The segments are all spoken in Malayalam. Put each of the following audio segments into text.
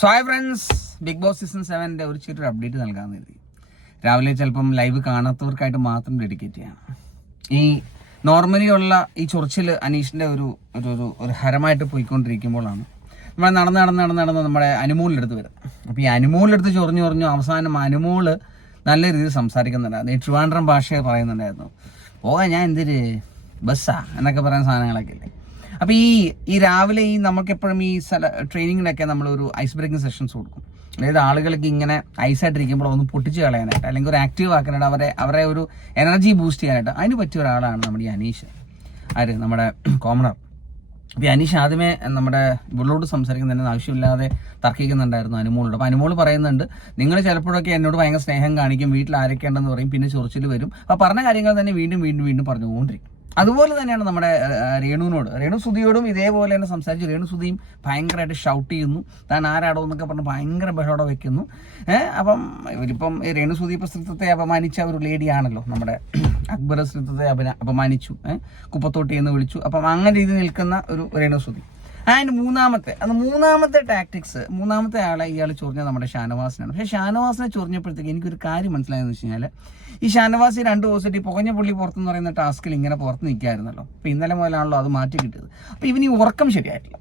So hi friends big boss season സെവന്റെ ഒരു ചെറിയൊരു അപ്ഡേറ്റ് നൽകാമെന്ന് കരുതി. രാവിലെ ചിലപ്പം ലൈവ് കാണാത്തവർക്കായിട്ട് മാത്രം ഡെഡിക്കേറ്റ് ചെയ്യണം ഈ നോർമലി ഉള്ള ഈ ചൊറിച്ചിൽ അനീഷിന്റെ ഒരു ഒരു ഒരു ഹരമായിട്ട് പോയിക്കൊണ്ടിരിക്കുമ്പോഴാണ് നമ്മൾ നടന്ന് നടന്ന് നടന്ന് നടന്ന് നമ്മുടെ അനുമോളിലെടുത്ത് വരും. അപ്പോൾ ഈ അനുമോളിലെടുത്ത് ചൊറിഞ്ഞു ചൊറിഞ്ഞു അവസാനം അനുമോൾ നല്ല രീതിയിൽ സംസാരിക്കുന്നുണ്ടായിരുന്നു. ഈ ട്രിവാൻഡ്രം ഭാഷയെ പറയുന്നുണ്ടായിരുന്നു. പോകാൻ ഞാൻ എന്തിര്? ബസ്സാ? എന്നൊക്കെ പറയുന്ന സാധനങ്ങളൊക്കെ ഇല്ലേ? അപ്പോൾ ഈ ഈ രാവിലെ ഈ നമുക്ക് എപ്പോഴും ഈ സ്ഥല ട്രെയിനിങ്ങിലൊക്കെ നമ്മളൊരു ഐസ് ബ്രേക്കിംഗ് സെഷൻസ് കൊടുക്കും. അതായത് ആളുകൾക്ക് ഇങ്ങനെ ഐസായിട്ടിരിക്കുമ്പോൾ ഒന്ന് പൊട്ടിച്ച് കളയാനായിട്ട് അല്ലെങ്കിൽ ഒരു ആക്റ്റീവ് ആക്കാനായിട്ട് അവരെ അവരെ ഒരു എനർജി ബൂസ്റ്റ് ചെയ്യാനായിട്ട് അതിന് പറ്റിയ ഒരാളാണ് നമ്മുടെ ഈ അനീഷ്. ആര്? നമ്മുടെ കോമണർ അപ്പോൾ അനീഷ് ആദ്യമേ നമ്മുടെ ഇവളോട് സംസാരിക്കുന്നതിന് ആവശ്യമില്ലാതെ തർക്കിക്കുന്നുണ്ടായിരുന്നു അനുമോളോട്. അപ്പോൾ അനുമോൾ പറയുന്നുണ്ട് നിങ്ങൾ ചിലപ്പോഴൊക്കെ എന്നോട് ഭയങ്കര സ്നേഹം കാണിക്കും വീട്ടിൽ ആരൊക്കെ ഉണ്ടെന്ന് പറയും പിന്നെ ചൊറിച്ചിൽ വരും. അപ്പോൾ പറഞ്ഞ കാര്യങ്ങൾ തന്നെ വീണ്ടും വീണ്ടും വീണ്ടും പറഞ്ഞുകൊണ്ടിരിക്കും. അതുപോലെ തന്നെയാണ് നമ്മുടെ രേണുവിനോട്. രേണു സുധിയോടും ഇതേപോലെ തന്നെ സംസാരിച്ചു. രേണു സുധിയും ഭയങ്കരമായിട്ട് ഷൗട്ട് ചെയ്യുന്നു. താൻ ആരാടോ എന്നൊക്കെ പറഞ്ഞ് ഭയങ്കര ബഹളോടെ വെക്കുന്നു. അപ്പം ഇവരിപ്പം രേണു സുധി ഇപ്പം സ്ത്രീത്വത്തെ അപമാനിച്ച ഒരു ലേഡിയാണല്ലോ നമ്മുടെ അക്ബർ സ്ത്രീത്വത്തെ അപമാനിച്ചു. കുപ്പത്തോട്ടി എന്ന് വിളിച്ചു. അപ്പം അങ്ങനെ രീതിയിൽ നിൽക്കുന്ന ഒരു രേണു സുധി. ആൻഡ് മൂന്നാമത്തെ അത് മൂന്നാമത്തെ ടാക്ടിക്സ് മൂന്നാമത്തെ ആളെ ഇയാൾ ചൊറിഞ്ഞത് നമ്മുടെ ഷാനവാസിനാണ്. പക്ഷേ ഷാനവാസിനെ ചൊറിഞ്ഞപ്പോഴത്തേക്ക് എനിക്കൊരു കാര്യം മനസ്സിലായെന്ന് വെച്ച് കഴിഞ്ഞാൽ ഈ ഷാനവാസി രണ്ട് ദിവസമായിട്ട് ഈ പുകഞ്ഞ പുള്ളി പുറത്തെന്ന് പറയുന്ന ടാസ്കിൽ ഇങ്ങനെ പുറത്ത് നിൽക്കായിരുന്നല്ലോ. അപ്പോൾ ഇന്നലെ മുതലാണല്ലോ അത് മാറ്റി കിട്ടിയത്. അപ്പോൾ ഇവന് ഈ ഉറക്കം ശരിയായിട്ടില്ല.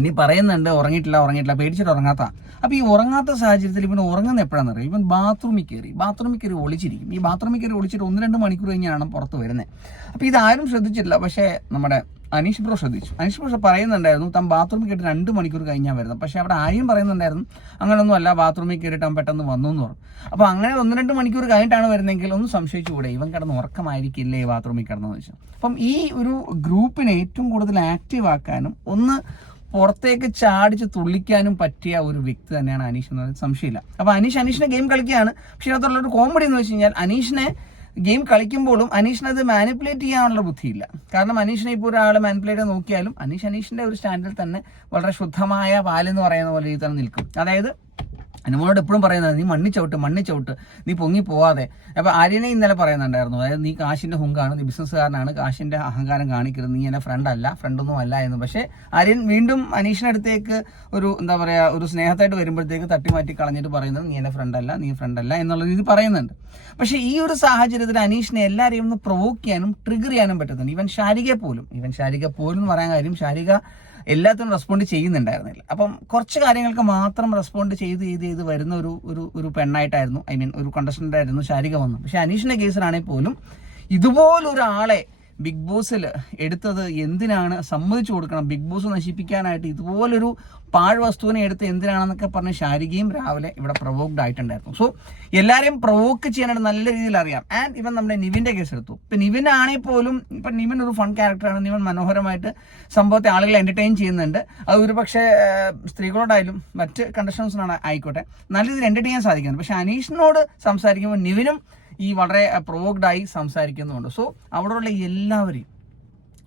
ഇനി പറയുന്നുണ്ട് ഉറങ്ങിയിട്ടില്ല ഉറങ്ങിയിട്ടില്ല പേടിച്ചിട്ട് ഉറങ്ങാത്ത. അപ്പോൾ ഈ ഉറങ്ങാത്ത സാഹചര്യത്തിൽ ഇവൻ ഉറങ്ങുന്ന എപ്പോഴാണെന്ന് അറിയാം ഇവൻ ബാത്റൂമിൽ കയറി ബാത്റൂമിൽ കയറി ഒളിച്ചിരിക്കും. ഈ ബാത്റൂമിൽ കയറി ഒളിച്ചിട്ട് ഒന്ന് രണ്ട് മണിക്കൂർ കഴിഞ്ഞാണ് പുറത്ത് വരുന്നത്. അപ്പോൾ ഇതാരും ശ്രദ്ധിച്ചിട്ടില്ല. പക്ഷേ നമ്മുടെ അനീഷ് ബ്രോ ശ്രദ്ധിച്ചു. അനീഷ് ബ്രോ പറയുന്നുണ്ടായിരുന്നു താൻ ബാത്റൂമിൽ കയറി രണ്ട് മണിക്കൂർ കഴിഞ്ഞാൽ വരുന്നത്. പക്ഷേ അവിടെ ആരും പറയുന്നുണ്ടായിരുന്നു അങ്ങനെയൊന്നും അല്ല ബാത്റൂമിൽ കയറിയിട്ട് അവൻ പെട്ടെന്ന് വന്നു എന്ന് പറഞ്ഞു. അപ്പോൾ അങ്ങനെ ഒന്ന് രണ്ട് മണിക്കൂർ കഴിഞ്ഞിട്ടാണ് വരുന്നതെങ്കിൽ ഒന്ന് സംശയിച്ചുകൂടെ ഇവൻ കിടന്ന് ഉറക്കമായിരിക്കില്ലേ ബാത്റൂമിൽ കിടന്നെന്ന് വെച്ചാൽ അപ്പം ഈ ഒരു ഗ്രൂപ്പിനെ ഏറ്റവും കൂടുതൽ ആക്റ്റീവ് ആക്കാനും ഒന്ന് പുറത്തേക്ക് ചാടിച്ച് തുള്ളിക്കാനും പറ്റിയ ഒരു വ്യക്തി തന്നെയാണ് അനീഷ് എന്ന് പറയുന്നത്. സംശയമില്ല. അപ്പോൾ അനീഷ് അനീഷിനെ ഗെയിം കളിക്കുകയാണ്. പക്ഷേ അതിനകത്തുള്ള ഒരു കോമഡി എന്ന് വെച്ച് കഴിഞ്ഞാൽ അനീഷിനെ ഗെയിം കളിക്കുമ്പോഴും അനീഷിന് അത് മാനിപ്പുലേറ്റ് ചെയ്യാനുള്ള ബുദ്ധിയില്ല. കാരണം അനീഷിനെ ഇപ്പോൾ ഒരാൾ മാനിപ്പുലേറ്റ് നോക്കിയാലും അനീഷ് അനീഷിന്റെ ഒരു സ്റ്റാൻഡിൽ തന്നെ വളരെ ശുദ്ധമായ പാലെന്ന് പറയുന്ന പോലെ രീതിയിൽ നിൽക്കും. അതായത് അനുമോളോട് എപ്പോഴും പറയുന്നത് നീ മണ്ണി ചവിട്ട് മണ്ണി ചവിട്ട് നീ പൊങ്ങി പോവാതെ. അപ്പൊ ആര്യനെ ഇന്നലെ പറയുന്നുണ്ടായിരുന്നു അതായത് നീ കാശിന്റെ ഹുങ്കാണ് നീ ബിസിനസ്സുകാരനാണ് കാശിന്റെ അഹങ്കാരം കാണിക്കരുത് നീ എന്നെ ഫ്രണ്ട് അല്ല ഫ്രണ്ടൊന്നും അല്ല എന്ന്. പക്ഷേ ആര്യൻ വീണ്ടും അനീഷിന്റെ അടുത്തേക്ക് ഒരു എന്താ പറയാ ഒരു സ്നേഹത്തായിട്ട് വരുമ്പോഴത്തേക്ക് തട്ടി മാറ്റി കളഞ്ഞിട്ട് പറയുന്നത് നീ എന്റെ ഫ്രണ്ട് അല്ല നീ ഫ്രണ്ട് അല്ല എന്നുള്ള രീതി പറയുന്നുണ്ട്. പക്ഷേ ഈ ഒരു സാഹചര്യത്തിൽ അനീഷിനെ എല്ലാവരെയും ഒന്ന് പ്രൊവോക്ക് ചെയ്യാനും ട്രിഗർ ചെയ്യാനും പറ്റുന്നുണ്ട് ഇവൻ ശാരിക പോലും ഇവൻ ശാരിക പോലും എന്ന് പറയാൻ കാര്യം ശാരിക എല്ലാത്തിനും റെസ്പോണ്ട് ചെയ്യുന്നുണ്ടായിരുന്നില്ല. അപ്പം കുറച്ച് കാര്യങ്ങൾക്ക് മാത്രം റെസ്പോണ്ട് ചെയ്ത് ചെയ്ത് ചെയ്ത് വരുന്ന ഒരു ഒരു ഒരു പെണ്ണായിട്ടായിരുന്നു ഐ മീൻ ഒരു കണ്ടസ്റ്റന്റായിരുന്നു ശാരിക വന്നു. പക്ഷെ അനീഷിന്റെ കേസിലാണെങ്കിൽ പോലും ഇതുപോലൊരാളെ ബിഗ് ബോസിൽ എടുത്തത് എന്തിനാണ്? സമ്മതിച്ചു കൊടുക്കണം. ബിഗ് ബോസ് നശിപ്പിക്കാനായിട്ട് ഇതുപോലൊരു പാഴ് വസ്തുവിനെ എടുത്ത് എന്തിനാണെന്നൊക്കെ പറഞ്ഞ് ശാരികയും രാവിലെ ഇവിടെ പ്രൊവോക്ഡ് ആയിട്ടുണ്ടായിരുന്നു. സോ എല്ലാവരെയും പ്രൊവോക്ക് ചെയ്യാനായിട്ട് നല്ല രീതിയിൽ അറിയാം. ആൻഡ് ഇവൻ നമ്മുടെ നിവിന്റെ കേസ് എടുത്തു. ഇപ്പൊ നിവിൻ ആണെങ്കിൽ പോലും ഇപ്പൊ നിവിൻ ഒരു ഫൺ ക്യാരക്ടറാണ് നിവൻ മനോഹരമായിട്ട് സംഭവത്തെ ആളുകളെ എന്റർടൈൻ ചെയ്യുന്നുണ്ട്. അത് ഒരു പക്ഷേ സ്ത്രീകളോടായാലും മറ്റ് കണ്ടീഷൻസിനാണ് ആയിക്കോട്ടെ. നല്ല രീതിയിൽ എന്റർടൈൻ ചെയ്യാൻ സാധിക്കുന്നുണ്ട്. പക്ഷെ അനീഷിനോട് സംസാരിക്കുമ്പോൾ നിവിനും ഈ വളരെ പ്രൊവോക്ഡ് ആയി സംസാരിക്കുന്നുണ്ട്. സോ അവിടെയുള്ള എല്ലാവരെയും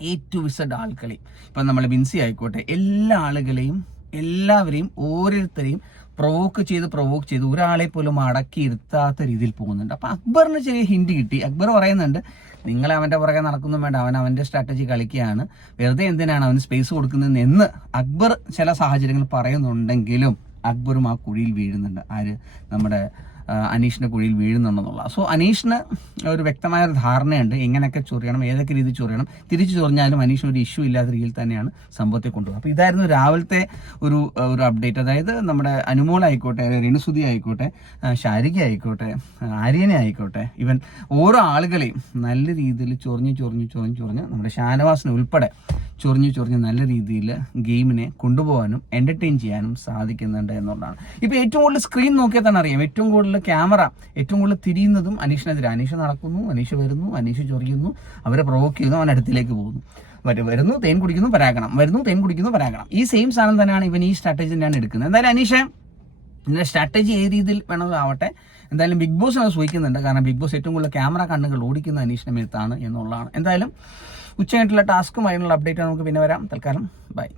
എ ടു വിസഡ് ആൾക്കളെയും ഇപ്പം നമ്മൾ ബിൻസി ആയിക്കോട്ടെ എല്ലാ ആളുകളെയും എല്ലാവരെയും ഓരോരുത്തരെയും പ്രൊവോക്ക് ചെയ്ത് പ്രൊവോക്ക് ചെയ്ത് ഒരാളെ പോലും അടക്കി ഇരുത്താത്ത രീതിയിൽ പോകുന്നുണ്ട്. അപ്പം അക്ബറിന് ചെറിയ ഹിൻഡ് കിട്ടി. അക്ബർ പറയുന്നുണ്ട് നിങ്ങൾ അവന്റെ പുറകെ നടക്കുന്നു വേണ്ട. അവൻ അവന്റെ സ്ട്രാറ്റജി കളിക്കുകയാണ്. വെറുതെ എന്തിനാണ് അവന് സ്പേസ് കൊടുക്കുന്നതെന്ന്? എന്ന് അക്ബർ ചില സാഹചര്യങ്ങൾ പറയുന്നുണ്ടെങ്കിലും അക്ബറും ആ കുഴിയിൽ വീഴുന്നുണ്ട്. ആര്? നമ്മുടെ ആ, അനീഷിന്റെ കുഴിയിൽ വീഴുന്നുണ്ടെന്നുള്ള. സോ അനീഷിന് ഒരു വ്യക്തമായ ഒരു ധാരണയുണ്ട്. എങ്ങനെയൊക്കെ ചൊറിയണം ഏതൊക്കെ രീതി ചൊറിയണം തിരിച്ചു ചൊറിഞ്ഞാലും അനീഷ് ഒരു ഇഷ്യൂ ഇല്ലാത്ത രീതിയിൽ തന്നെയാണ് സംഭവത്തെ കൊണ്ടുപോകുന്നത് അപ്പോൾ ഇതായിരുന്നു രാവിലത്തെ ഒരു ഒരു അപ്ഡേറ്റ് അതായത് നമ്മുടെ അനുമോൾ ആയിക്കോട്ടെ രേണുസുതി ആയിക്കോട്ടെ ശാരിക ആയിക്കോട്ടെ ആര്യനെ ആയിക്കോട്ടെ ഇവൻ ഓരോ ആളുകളെയും നല്ല രീതിയിൽ ചൊറിഞ്ഞ് ചൊറിഞ്ഞ് ചൊറിഞ്ഞ് ചൊറിഞ്ഞ് നമ്മുടെ ഷാനവാസിനെ ഉൾപ്പെടെ ചൊറിഞ്ഞ് ചൊറിഞ്ഞ് നല്ല രീതിയിൽ ഗെയിമിനെ കൊണ്ടുപോകാനും എന്റർടൈൻ ചെയ്യാനും സാധിക്കുന്നുണ്ട് എന്നുള്ളതാണ്. ഇപ്പോൾ ഏറ്റവും കൂടുതൽ സ്ക്രീൻ നോക്കിയാൽ തന്നെ അറിയാം. ഏറ്റവും കൂടുതൽ ക്യാമറ ഏറ്റവും കൂടുതൽ തിരിയുന്നതും അനീഷിനെതിരെ. അനീഷ് നടക്കുന്നു അനീഷ് വരുന്നു അനീഷ് ചൊറിയുന്നു അവരെ പ്രൊവോക്ക് ചെയ്യുന്നു അവൻ അടുത്തിലേക്ക് പോകുന്നു. വരു- വരുന്നു തേൻ കുടിക്കുന്നു പരാഗണം. വരുന്നു തേൻ കുടിക്കുന്നു പരാഗണം. ഈ സെയിം സാധനം തന്നെയാണ് ഇവൻ ഈ സ്ട്രാറ്റജി തന്നെയാണ് എടുക്കുന്നത്. എന്തായാലും അനീഷ് ഇതിന്റെ സ്ട്രാറ്റജി ഏത് രീതിയിൽ വേണമെന്നാവട്ടെ എന്തായാലും ബിഗ് ബോസ് അത് സൂചിക്കുന്നുണ്ട്. കാരണം ബിഗ് ബോസ് ഏറ്റവും കൂടുതൽ ക്യാമറ കണ്ണുകൾ ഓടിക്കുന്ന അനീഷിന്റെ മേത്താണ് എന്നുള്ളതാണ്. എന്തായാലും ഉച്ചയായിട്ടുള്ള ടാസ്കുമായിട്ടുള്ള അപ്ഡേറ്റ് നമുക്ക് പിന്നെ വരാം. തൽക്കാലം ബൈ